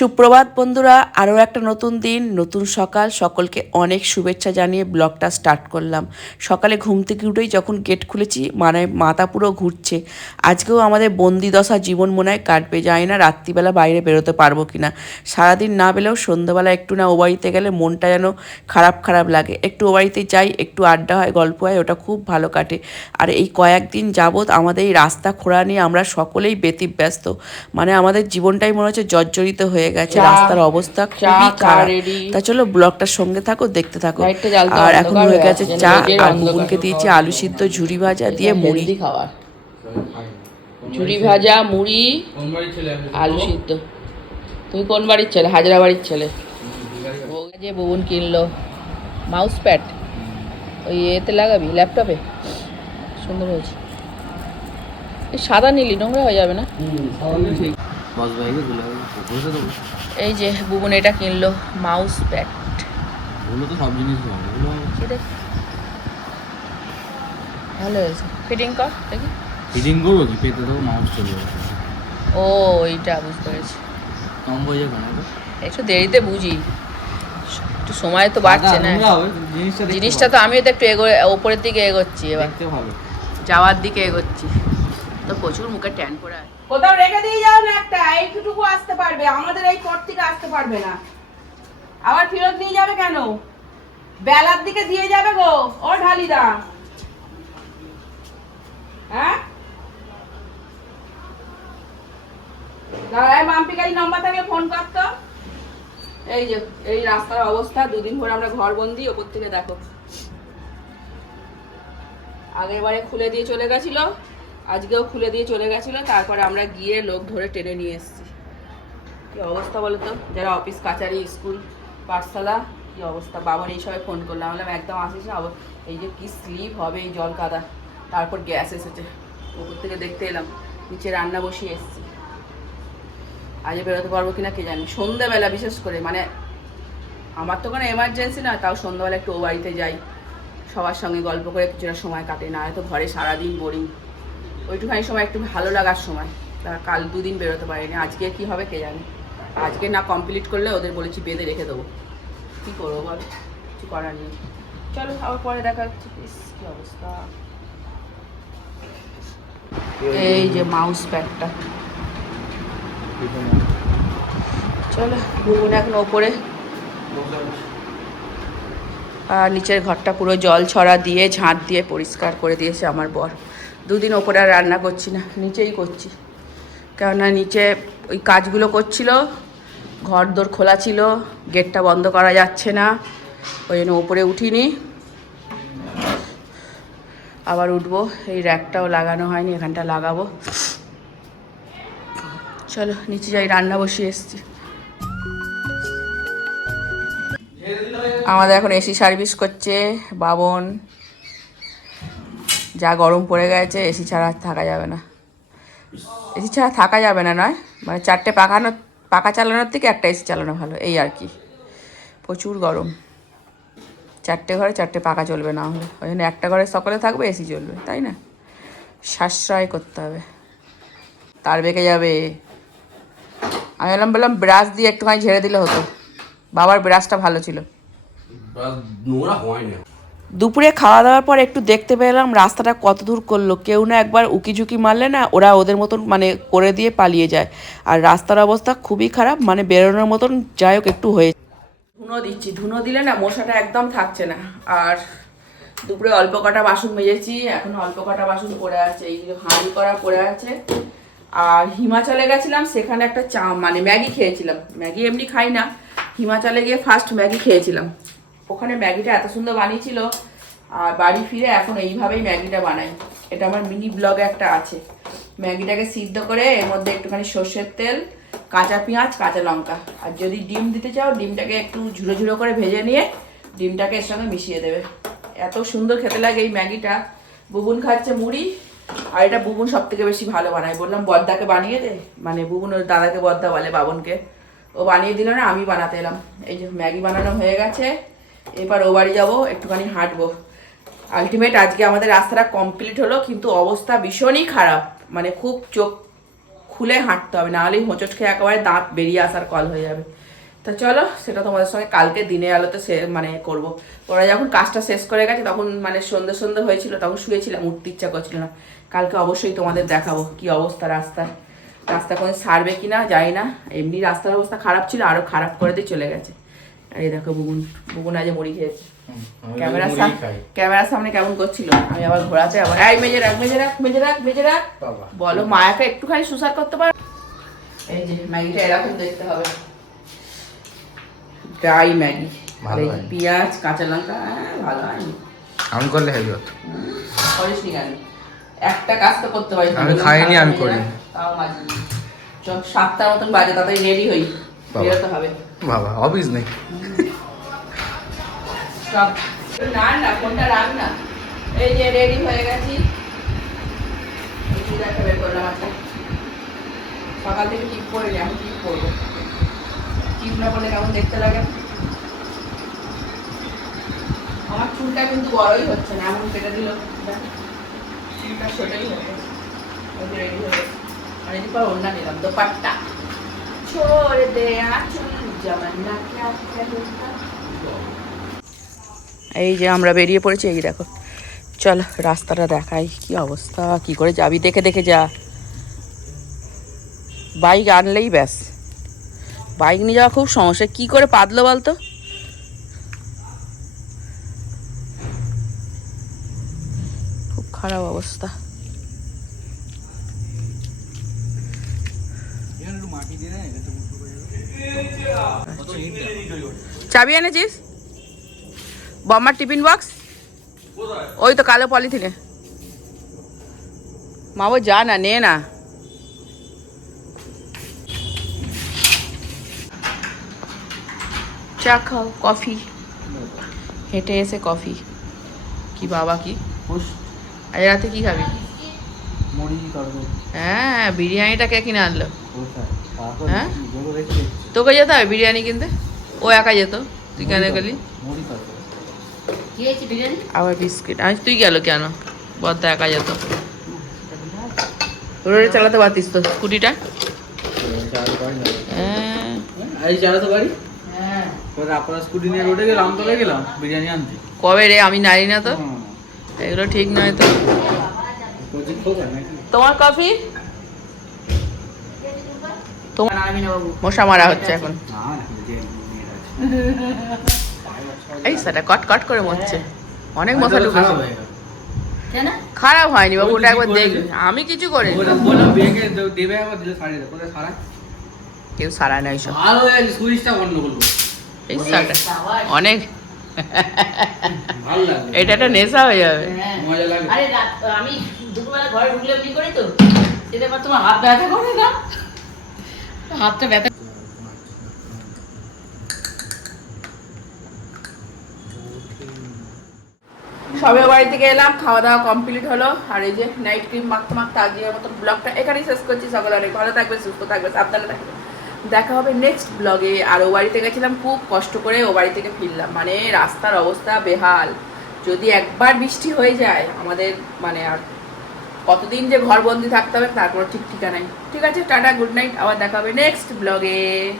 সুপ্রভাত বন্ধুরা, আরও একটা নতুন দিন, নতুন সকাল। সকলকে অনেক শুভেচ্ছা জানিয়ে ব্লগটা স্টার্ট করলাম। সকালে ঘুম থেকে উঠেই যখন গেট খুলেছি মানে মাথা পুরো ঘুরছে। আজকেও আমাদের বন্দি দশা জীবন মনে হয় কাটবে। যায় না রাত্রিবেলা বাইরে বেরোতে পারব কি না সারাদিন না পেলেও সন্ধ্যাবেলা একটু না ও বাড়িতে গেলে মনটা যেন খারাপ খারাপ লাগে। একটু ও বাড়িতে যাই, একটু আড্ডা হয়, গল্প হয়, ওটা খুব ভালো কাটে। আর এই কয়েকদিন যাবৎ আমাদের এই রাস্তা খোঁড়া নিয়ে আমরা সকলেই ব্যতিব্যস্ত। মানে আমাদের জীবনটাই মনে হচ্ছে জর্জরিত হয়ে গেছে রাস্তার অবস্থা খুবই খারাপ। তা চলো ব্লগটার সঙ্গে থাকো দেখতে থাকো। আর এখন হয়ে হয়ে গেছে চা আর অন্ধকার। দিয়েছি আলু সিদ্ধ ঝুরি ভাজা দিয়ে মুড়ি। খাবার। ঝুড়ি ভাজা মুড়ি? আলু সিদ্ধ। তুমি কোন বাড়ির ছেলে? হাজরা বাড়ির ছেলে। ও যে ববুন কিনলো। Mouse pad. ওই এতে লাগাবি ল্যাপটপে? সুন্দর হয়েছে। সাদা নিলি নোংরা হয়ে যাবে না? এই যে বুবুন এটা কিনলো মাউস প্যাড ওগুলো তো সব জিনিস ভালো হয়েছে। ফিটিং কর দেখি। ফিটিং করব কি? পেতে দেবো মাউস চলে যাবে। ও এইটা বুঝতে পেরেছি। কম হয়ে যাবে না একটু দেরিতে বুঝি। একটু সময় তো বাড়ছে না। জিনিসটা তো আমিও তো একটু এগো ওপরের দিকে এগোচ্ছি এবার। যাওয়ার দিকে এগোচ্ছি। তো প্রচুর মুখে ট্যান পড়ে আছে। কোথাও রেখে দিয়ে যাও না একটা, এইটুকু আসতে পারবে, আমাদের এই পর থেকে আসতে পারবে না। আবার ফেরত নিয়ে যাবে কেন? বেলার দিকে দিয়ে যাবে গো, ও ঢালিদা। হ্যাঁ? নম্বর ফোন করতো এই যে, এই রাস্তার অবস্থা, দুদিন ধরে আমরা ঘর বন্দি, ওপর থেকে দেখো। আগের বারে খুলে দিয়ে চলে গেছিল। আজকেও খুলে দিয়ে চলে গেছিল, তারপরে আমরা গিয়ে লোক ধরে টেনে নিয়ে এসেছি। কি অবস্থা বলো তো? যারা অফিস, কাচারি, স্কুল, পাঠশালা, কি অবস্থা? বাবার এই সবাই ফোন করলাম বললাম, একদম আসিস না? এই যে কি স্লিপ হবে, এই জল কাদা। তারপর গ্যাস এসেছে। উপর থেকে দেখতে এলাম, নিচে রান্না বসিয়ে এসেছি। আজ বেরোতে পারব কিনা কে জানি? সন্ধ্যাবেলা বিশেষ করে মানে আমার তো কোনো এমার্জেন্সি না, তাও সন্ধ্যাবেলা একটু ও বাড়িতে যাই। সবার সঙ্গে গল্প করে কিছুটা সময় কাটে না হয়তো ঘরে সারাদিন বোরিং ওইটুখানি সময় একটু ভালো লাগার সময়। তা কাল দুদিন বেরোতে পারিনি। আজকে কি হবে কে জানে? আজকে না কমপ্লিট করলে ওদের বলেছি বেঁধে রেখে দেবো। কী করব বল? কিছু করার নেই। চলো আবার পরে দেখা ইস, কি অবস্থা। এই যে মাউস প্যাডটা চলো বুবুন এখন ওপরে। আর নিচের ঘরটা পুরো জল ছড়া দিয়ে ঝাঁট দিয়ে পরিষ্কার করে দিয়েছে আমার বর। দুদিন ওপরে আর রান্না করছি না, নিচেই করছি। কেননা নিচে ওই কাজগুলো করছিল ঘর দোর খোলা ছিল, গেটটা বন্ধ করা যাচ্ছে না, ওই জন্য ওপরে উঠিনি। আবার উঠবো, এই র্যাকটাও লাগানো হয়নি, এখানটা লাগাবো। চলো, নিচে যাই, রান্না বসিয়ে এসছি। আমাদের এখন এসি সার্ভিস করছে, বাবন যা গরম পড়ে গেছে এসি ছাড়া থাকা যাবে না। এসি ছাড়া থাকা যাবে না, নয়। মানে চারটে পাকানো পাখা চালানোর থেকে একটা এসি চালানো ভালো, এই আর কি। প্রচুর গরম। চারটে ঘরে চারটে পাকা চলবে না হলে। ওই জন্য একটা ঘরে সকলে থাকবে এসি চলবে, তাই না? সাশ্রয় করতে হবে। তার বেঁকে যাবে। আমি বললাম বললাম, ব্রাশ দিয়ে একটুখানি ঝেড়ে দিলে হতো। বাবার ব্রাশটা ভালো ছিল। নোংরা হয় না দুপুরে খাওয়া দাওয়ার পর একটু দেখতে পেলাম রাস্তাটা কত দূর করল। কেউ না একবার উকি ঝুঁকি মারলে না ওরা ওদের মতন মানে করে দিয়ে পালিয়ে যায়। আর রাস্তার অবস্থা খুবই খারাপ মানে বেরোনোর মতন যাই হোক একটু হয়ে ধুনো দিচ্ছি, ধুনো দিলে না মশাটা একদম থাকছে না। আর দুপুরে অল্প কটা বাসন মেজেছি, এখন অল্প কটা বাসন পড়ে আছে, এই হাঁড়ি করা পড়ে আছে। আর হিমাচলে গেছিলাম, সেখানে একটা চা মানে ম্যাগি খেয়েছিলাম। ম্যাগি এমনি খাই না, হিমাচলে গিয়ে ফার্স্ট ম্যাগি খেয়েছিলাম। ওখানে ম্যাগিটা এত সুন্দর বানিয়েছিল, আর বাড়ি ফিরে এখন এইভাবেই ম্যাগিটা বানাই। এটা আমার মিনি ব্লগে একটা আছে। ম্যাগিটাকে সিদ্ধ করে এর মধ্যে একটুখানি সর্ষের তেল, কাঁচা পেঁয়াজ, কাঁচা লঙ্কা। আর যদি ডিম দিতে চাও, ডিমটাকে একটু ঝুড়ো ঝুড়ো করে ভেজে নিয়ে ডিমটাকে এর সঙ্গে মিশিয়ে দেবে। এত সুন্দর খেতে লাগে এই ম্যাগিটা। বুবুন খাচ্ছে মুড়ি, আর এটা বুবুন সব থেকে বেশি ভালো বানায়। বললাম বদ্দাকে বানিয়ে দে। মানে বুবুন ওর দাদাকে বদ্দা বলে, বাবনকে। ও বানিয়ে দিল না, আমি বানাতে এলাম। এই যে ম্যাগি বানানো হয়ে গেছে। এবার ও বাড়ি যাব, একটুখানি হাঁটবো। আলটিমেট আজকে আমাদের রাস্তাটা কমপ্লিট হলো, কিন্তু অবস্থা ভীষণই খারাপ। মানে খুব চোখ খুলে হাঁটতে হবে নাহলেই হোঁচট খেয়ে একেবারে দাঁত বেরিয়ে আসার কল হয়ে যাবে। তা চলো, সেটা তোমাদের সঙ্গে কালকে দিনে আলোতে সে মানে করব। ওরা যখন কাজটা শেষ করে গেছে, তখন মানে সন্ধ্যে সন্ধ্যে হয়েছিল, তখন শুয়েছিলাম, উঠতে ইচ্ছা করছিল না। কালকে অবশ্যই তোমাদের দেখাবো কি অবস্থা রাস্তার রাস্তা কোনো সারবে কি না জানি না, এমনি রাস্তার অবস্থা খারাপ ছিল আরও খারাপ করে দিয়ে চলে গেছে। এই দেখো বুগুন বুগুন আজ মুড়ি খেয়েছে। ক্যামেরার সামনে ক্যামেরার সামনে কেমন করছিল? আমি আবার ঘোরাতে আবার এই মেজে রাখ মেজে রাখ মেজে রাখ মেজে রাখ। বলো মায়াকে একটুখানি সুসার করতে পারো? এই যে ম্যাগিটা এরকম দেখতে হবে। Dry Maggi. পেঁয়াজ কাঁচা লঙ্কা হ্যাঁ, ভালো হয়নি আমি করলে হেভি হতো করিস নি কেন? একটা কাজ তো করতে পারিস। না। আমি খাইনি, আমি করি। তাও মাঝি সাতটার মতন বাজে তাড়াতাড়ি রেডি হই। বেরোতে হবে। বাবা অফিস নেই। না না ফোনটা রাখ না। এই যে রেডি হয়ে গেছি। এই চুড়িদারটা বের করলাম আজকে সকাল থেকে টিপ করিনি এখন টিপ করব। টিপ না করলে কেমন দেখতে লাগে? আমার চুলটা কিন্তু বড়ই হচ্ছে না এমন কেটে দিল। চুলটা ছোটই হচ্ছে রেডি এই পর অন্য নিলাম দোপাট্টা। এই যে আমরা বেরিয়ে পড়েছি, এই দেখো। চল, রাস্তাটা দেখাই কি অবস্থা, কি করে যাবি? দেখে দেখে যা। বাইক আনলেই ব্যাস। বাইক নিয়ে যাওয়া খুব সমস্যা। কি করে পাতলো বলতো? খুব খারাপ অবস্থা। চাবি এনেছিস? বম্মার টিফিন বক্স? ওই তো কালো পলিথিনে মাবো যা না নে না। চা খাও কফি। হেঁটে এসে কফি। কি বাবা কি? আজ রাতে কি খাবি? হ্যাঁ বিরিয়ানিটা কে কিনে আনলো? হ্যাঁ? তোকে যেতে হবে বিরিয়ানি কিনতে? ও একা যেত? তুই কেন গেলি আবার বিস্কিট। আজ তুই গেল কেন? বদ্দা একা যেত। রোডে চালাতে পারতিস তো স্কুটিটা? হ্যাঁ। আনতে। কবে রে? আমি জানি না তো। এগুলো ঠিক নয় তো। তোমার কফি? তোমার মশা মারা হচ্ছে এখন। এই সেটা কট কট করে মরছে। অনেক মশা খারাপ ঢুকেছে। খারাপ হয়নি বাবু ওটা একবার কিছু দেখ করেছে? আমি কিছু সারা কেউ সারায় না এইসব। অনেক এটা একটা নেশা হয়ে যাবে। আরে আমি দুপুরবেলা ঘরে ঢুকলে এমনি করি তো সেটা তোমার হাত ব্যথা করে না? হাতটা ব্যথা সবে বাড়ি থেকে এলাম খাওয়া দাওয়া কমপ্লিট হলো। আর এই যে নাইট ক্রিম মাখতে মাখতে আজকের মতো ব্লগটা এখানেই শেষ করছি। সকালে অনেক ভালো থাকবে সুস্থ থাকবে সাবধানে থাকবে। দেখা হবে নেক্সট ব্লগে আর ও বাড়িতে গেছিলাম, খুব কষ্ট করে ও বাড়ি থেকে ফিরলাম। মানে রাস্তার অবস্থা বেহাল। যদি একবার বৃষ্টি হয়ে যায়, আমাদের মানে আর কতদিন যে ঘরবন্দি থাকতে হবে তার কোনো ঠিক ঠিকানাই। ঠিক আছে, টাটা গুড নাইট আবার দেখা হবে নেক্সট ব্লগে